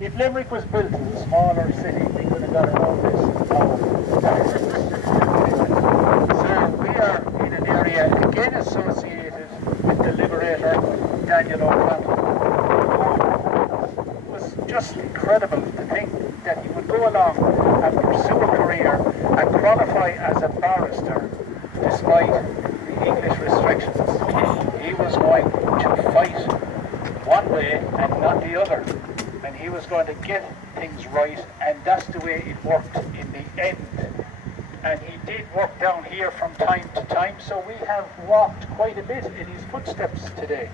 If Limerick was built as a smaller city, we could have got around this So we are in an area again associated with the liberator Daniel O'Connell. It was just incredible to think that he would go along and pursue a career and qualify as a barrister despite the English restrictions. He was going to fight one way and not the other. And he was going to get things right, and that's the way it worked in the end. And he did work down here from time to time, so we have walked quite a bit in his footsteps today.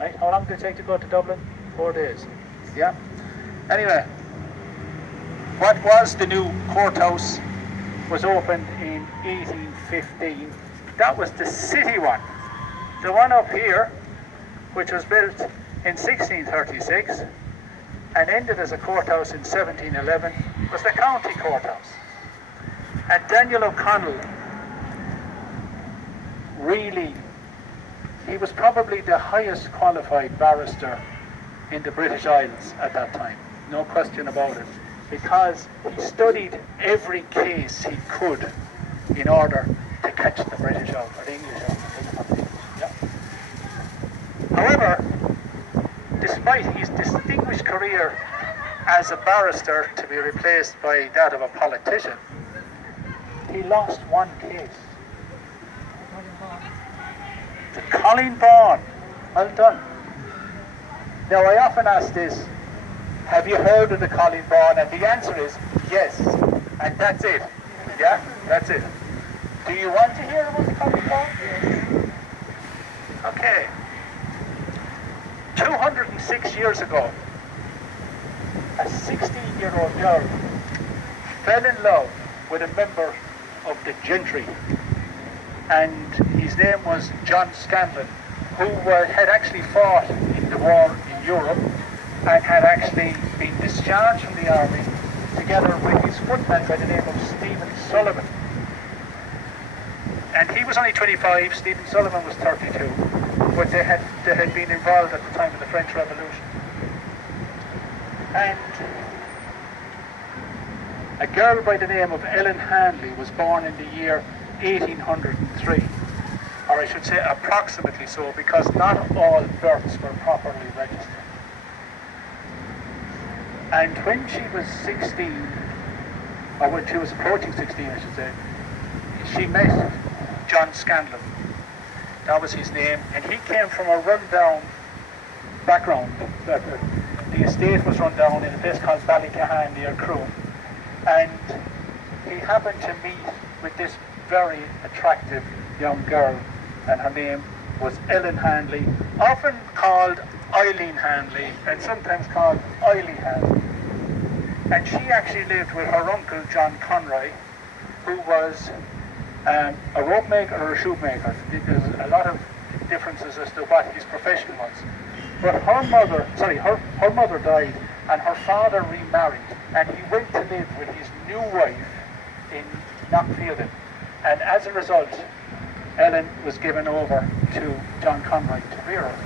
Right? How long did it take to go to Dublin? 4 days. Yeah. Anyway, what was the new courthouse was opened in 1815. That was the city one. The one up here, which was built in 1636, and ended as a courthouse in 1711, was the county courthouse. And Daniel O'Connell, really, he was probably the highest qualified barrister in the British Isles at that time, no question about it, because he studied every case he could in order to catch the British out, or the English out. Yeah. However, despite his distinguished career as a barrister to be replaced by that of a politician, he lost one case. The Colleen Bawn. Well done. Now I often ask this, have you heard of the Colleen Bawn? And the answer is yes. And that's it. Yeah, that's it. Do you want to hear about the Colleen Bawn? Okay. 206 years ago, a 16-year-old girl fell in love with a member of the gentry, and his name was John Scanlan, who had actually fought in the war in Europe and had actually been discharged from the army together with his footman by the name of Stephen Sullivan. And he was only 25, Stephen Sullivan was 32. But they had been involved at the time of the French Revolution. And a girl by the name of Ellen Hanley was born in the year 1803, or I should say approximately so, because not all births were properly registered. And when she was 16, or when she was approaching 16 I should say, she met John Scanlan. That was his name, and he came from a rundown background. The estate was run down in a place called Ballykehan near Croom, and he happened to meet with this very attractive young girl, and her name was Ellen Hanley, often called Eileen Hanley, and sometimes called Eileen Hanley. And she actually lived with her uncle John Conroy, who was a rope maker or a shoe maker. There's a lot of differences as to what his profession was. But her mother died, and her father remarried, and he went to live with his new wife in Knockfielding. And as a result, Ellen was given over to John Conroy to rear her.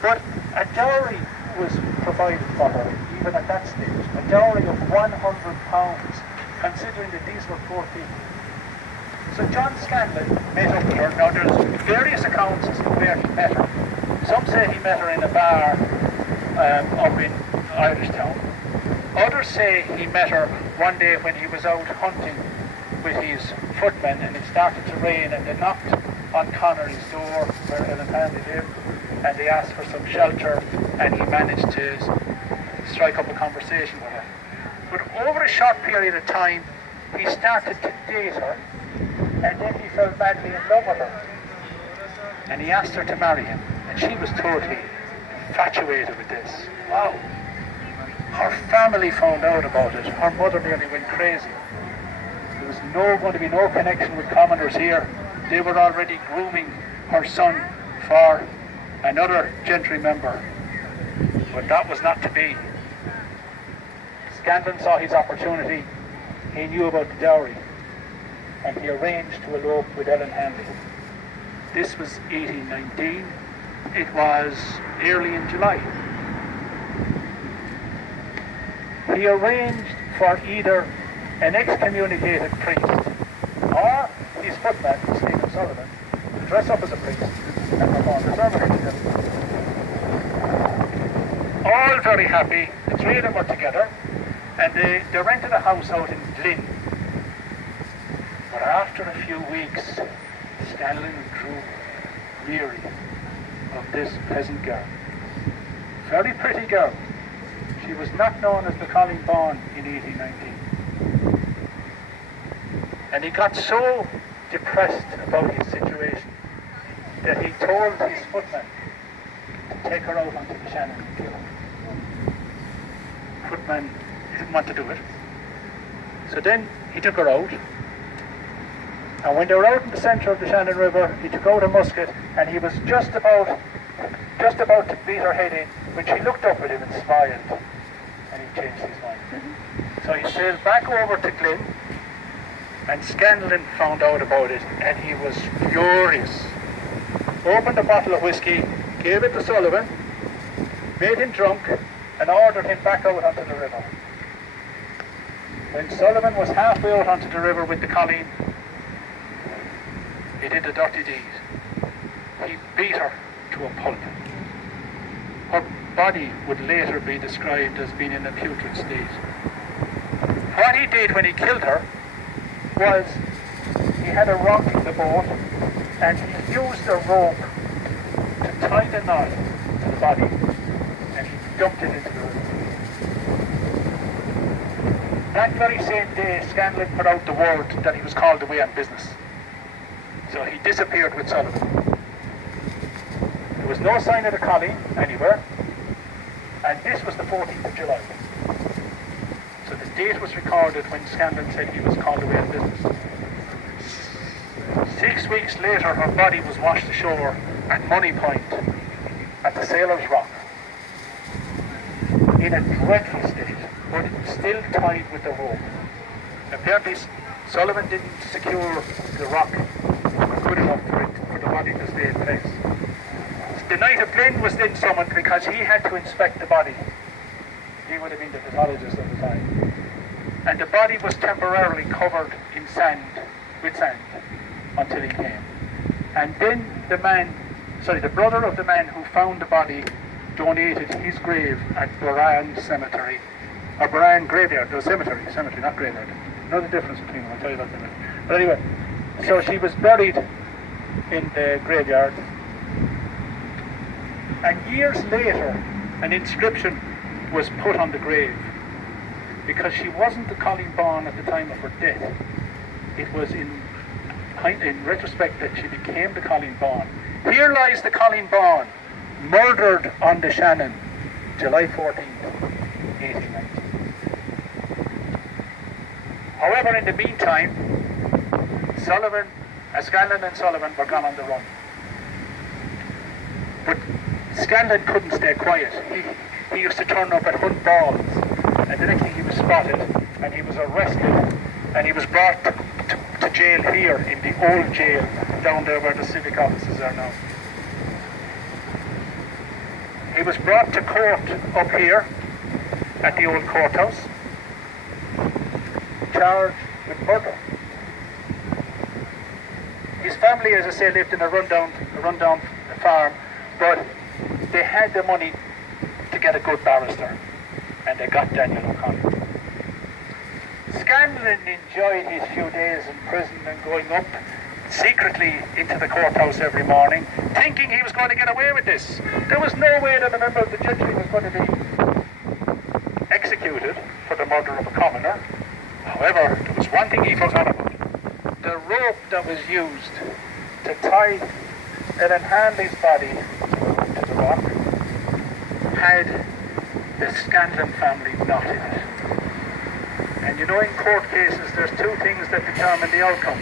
But a dowry was provided for her, even at that stage, a dowry of £100, considering that these were poor people. So John Scanlan met up with her. Now there's various accounts as to where he met her. Some say he met her in a bar up in Irishtown. Others say he met her one day when he was out hunting with his footmen, and it started to rain, and they knocked on Connery's door where Ellen Hanley lived, and they asked for some shelter, and he managed to strike up a conversation with her. But over a short period of time, he started to date her, and then he fell madly in love with her. And he asked her to marry him, and she was totally infatuated with this. Wow. Her family found out about it. Her mother nearly went crazy. There was going to be no connection with commoners here. They were already grooming her son for another gentry member. But that was not to be. Scanlan saw his opportunity. He knew about the dowry, and he arranged to elope with Ellen Hanley. This was 1819. It was early in July. he arranged for either an excommunicated priest or his footman, Stephen Sullivan, to dress up as a priest and perform the ceremony together. All very happy, the three of them were together, and they rented a house out in Glynn. But after a few weeks, Scanlan grew weary of this peasant girl. Very pretty girl. She was not known as the Colleen Bawn in 1819. And he got so depressed about his situation that he told his footman to take her out onto the Shannon and kill her. Footman didn't want to do it. So then he took her out, and when they were out in the centre of the Shannon River, he took out a musket, and he was just about to beat her head in when she looked up at him and smiled, and he changed his mind. So he sailed back over to Glynn, and Scanlan found out about it, and he was furious. Opened a bottle of whiskey, gave it to Sullivan, made him drunk, and ordered him back out onto the river. When Sullivan was halfway out onto the river with the Colleen, he did a dirty deed. He beat her to a pulp. Her body would later be described as being in a putrid state. What he did when he killed her was he had a rock in the boat, and he used a rope to tie the knot to the body, and he dumped it into the river. That very same day, Scanlan put out the word that he was called away on business. So he disappeared with Sullivan. There was no sign of the Colleen anywhere, and this was the 14th of July. So the date was recorded when Scanlan said he was called away on business. 6 weeks later, her body was washed ashore at Moneypoint at the Sailor's Rock in a dreadful state, but still tied with the rope. Apparently Sullivan didn't secure the rock good enough for the body to stay in place. The Knight of Glynn was then summoned because he had to inspect the body. He would have been the pathologist at the time. And the body was temporarily covered in sand, with sand, until he came. And then the brother of the man who found the body donated his grave at Boran Cemetery, or Boran Graveyard, no, cemetery, not graveyard. Know the difference between them, I'll tell you that in a minute. But anyway, so she was buried in the graveyard. And years later, an inscription was put on the grave, because she wasn't the Colleen Bawn at the time of her death. It was in retrospect that she became the Colleen Bawn. Here lies the Colleen Bawn, murdered on the Shannon, July 14th, 1890. However, in the meantime, Scanlan and Sullivan were gone on the run. But Scanlan couldn't stay quiet. He used to turn up at hunt balls, and the next thing he was spotted, and he was arrested, and he was brought to jail here, in the old jail, down there where the civic offices are now. He was brought to court up here, at the old courthouse, charged with murder. His family, as I say, lived in a rundown farm, but they had the money to get a good barrister, and they got Daniel O'Connor. Scanlan enjoyed his few days in prison and going up secretly into the courthouse every morning, thinking he was going to get away with this. There was no way that a member of the judgery was going to be executed for the murder of a commoner. However, there was one thing he forgot about. The rope that was used to tie Ellen Hanley's body to the rock had the Scanlan family knot in it. And you know, in court cases, there's two things that determine the outcome.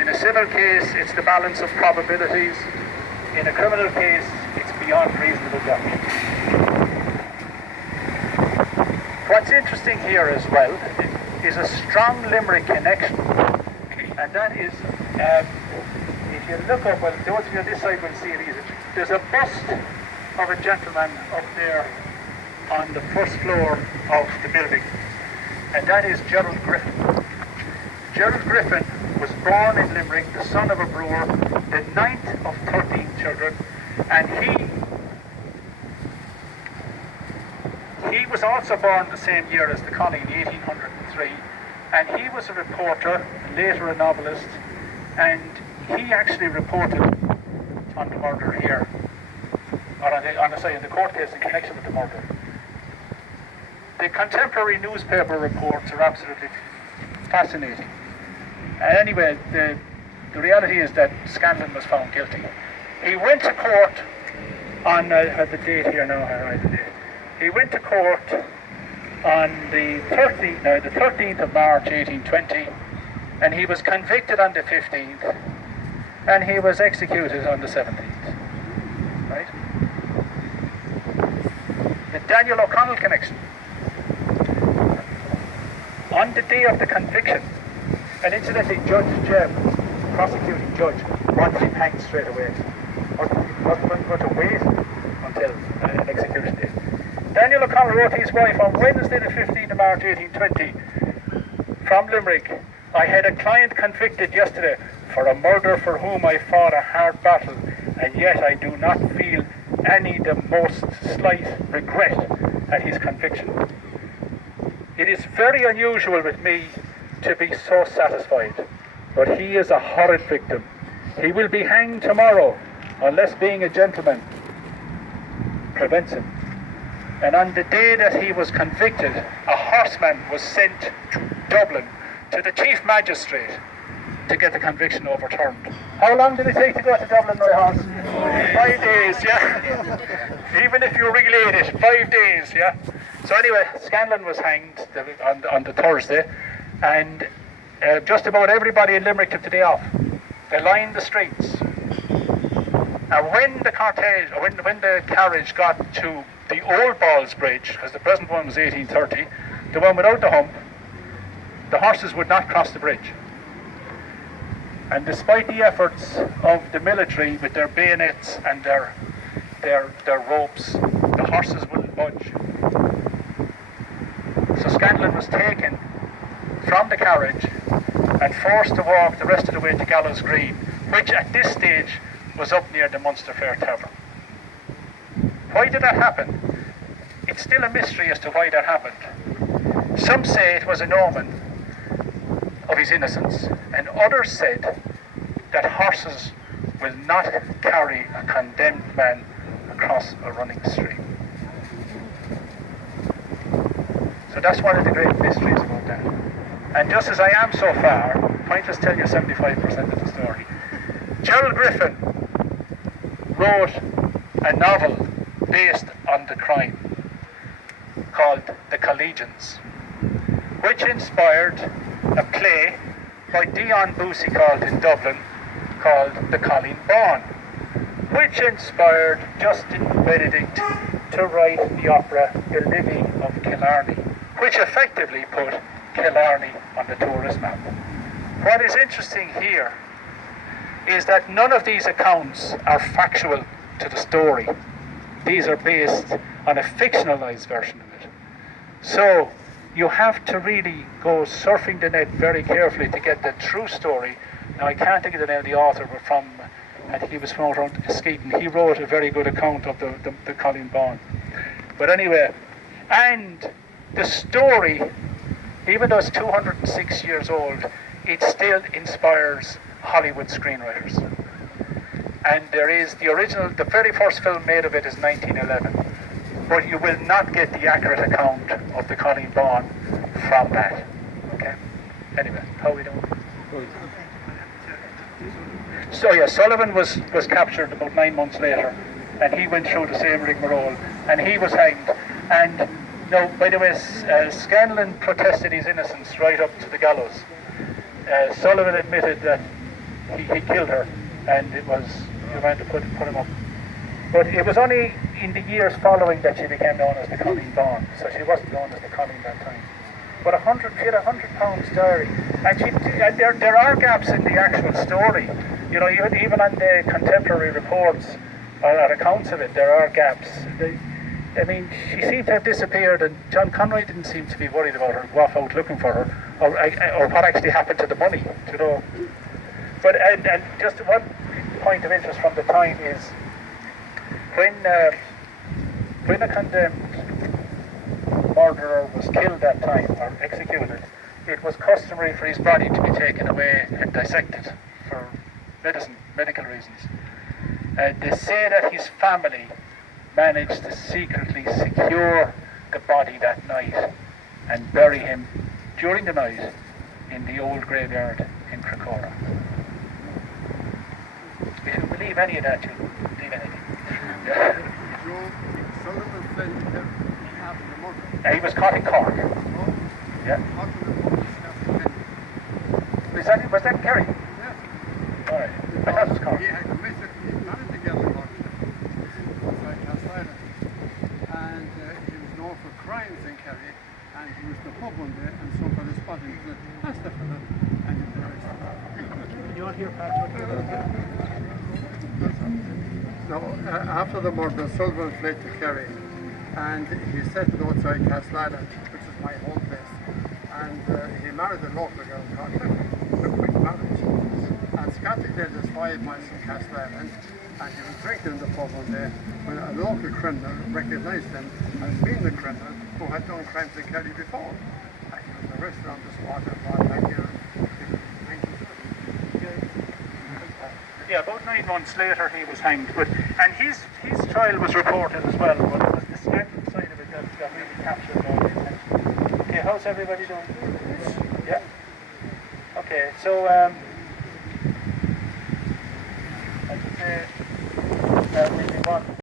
In a civil case, it's the balance of probabilities. In a criminal case, it's beyond reasonable doubt. What's interesting here as well is a strong Limerick connection. And that is, if you look up, well, those of you on this side will see it easy. There's a bust of a gentleman up there on the first floor of the building, and that is Gerald Griffin. Gerald Griffin was born in Limerick, the son of a brewer, the 9th of 13 children, and he was also born the same year as the Colleen, 1803, and he was a reporter, later a novelist, and he actually reported on the murder here, or in the court case in connection with the murder. The contemporary newspaper reports are absolutely fascinating. Anyway, the reality is that Scanlan was found guilty. He went to court on, I have the date here now, I write the date. He went to court on the 13th of March 1820, and he was convicted on the 15th, and he was executed on the 17th. Right? The Daniel O'Connell connection. On the day of the conviction, and incidentally, Judge Jebb, prosecuting judge, wanted him hanged straight away. Wasn't going to wait until an execution date. Daniel O'Connell wrote to his wife on Wednesday the 15th of March 1820 from Limerick, "I had a client convicted yesterday for a murder for whom I fought a hard battle, and yet I do not feel any the most slight regret at his conviction. It is very unusual with me to be so satisfied, but he is a horrid victim. He will be hanged tomorrow, unless being a gentleman prevents him." And on the day that he was convicted, a horseman was sent to Dublin to the chief magistrate to get the conviction overturned. How long did it take to go to Dublin by horse? 5 days, yeah. Even if you relate it, 5 days, yeah. So anyway, Scanlan was hanged on the Thursday, and just about everybody in Limerick took the day off. They lined the streets. And when the cortege, when the carriage got to the old Balls Bridge, because the present one was 1830, the one without the hump, the horses would not cross the bridge. And despite the efforts of the military with their bayonets and their ropes, the horses wouldn't budge. So Scanlan was taken from the carriage and forced to walk the rest of the way to Gallows Green, which at this stage was up near the Munster Fair Tavern. Why did that happen? It's still a mystery as to why that happened. Some say it was an omen of his innocence, and others said that horses will not carry a condemned man across a running stream. So that's one of the great mysteries about that. And just as I am so far, I just tell you 75% of the story. Gerald Griffin wrote a novel based on the crime called The Collegians, which inspired a play by Dion Boucicault in Dublin called The Colleen Bawn, which inspired Justin Benedict to write the opera The Livy of Killarney, which effectively put Killarney on the tourist map. What is interesting here is that none of these accounts are factual to the story. These are based on a fictionalized version of it. So you have to really go surfing the net very carefully to get the true story. Now I can't think of the name of the author, but I think he was from around Skeeton. He wrote a very good account of the Colleen Bawn. But anyway, and the story, even though it's 206 years old, it still inspires Hollywood screenwriters. And there is the original, the very first film made of it is 1911. But you will not get the accurate account of the Colleen Bawn from that. Okay? Anyway, how are we doing? So yeah, Sullivan was captured about 9 months later, and he went through the same rigmarole, and he was hanged. And no, by the way, Scanlan protested his innocence right up to the gallows. Sullivan admitted that he killed her, and it was, you had to put him up. But it was only in the years following that she became known as the Colleen Bawn, so she wasn't known as the Colleen that time. But she had £100 diary, and there are gaps in the actual story. You know, even on the contemporary reports or accounts of it, there are gaps. I mean, she seemed to have disappeared, and John Conroy didn't seem to be worried about her, walk out looking for her, or what actually happened to the money, you know. But and just one point of interest from the time is when a condemned murderer was killed that time or executed, it was customary for his body to be taken away and dissected for medical reasons. They say that his family managed to secretly secure the body that night and bury him during the night in the old graveyard in Cracora. If you believe any of that, you'll believe anything. Yeah. He was caught in Cork. Yeah. Was that Kerry? Yeah. All right. I thought it was Cork. He had committed married together outside Castlana, and he was known for crimes in Kerry, and he was the pub one day, and somebody spotted him and said, "That's the fella," and he was arrested. You want to hear Pat? No, after the murder, Sullivan fled to Kerry, and he settled outside Castlana, which is my home place, and he married a local girl, a quick marriage. And Scotlandale is 5 miles from Castlana, and he was drinking in the pub one day when a local criminal recognised him as being the criminal who had done crimes in Kerry before. And he was arrested on the spot and brought back here. Yeah, about 9 months later he was hanged, and his trial was reported as well, but it was the scandal side of it that really captured all the attention. Okay, how's everybody doing? Yeah? Okay, so I would say we'll be on.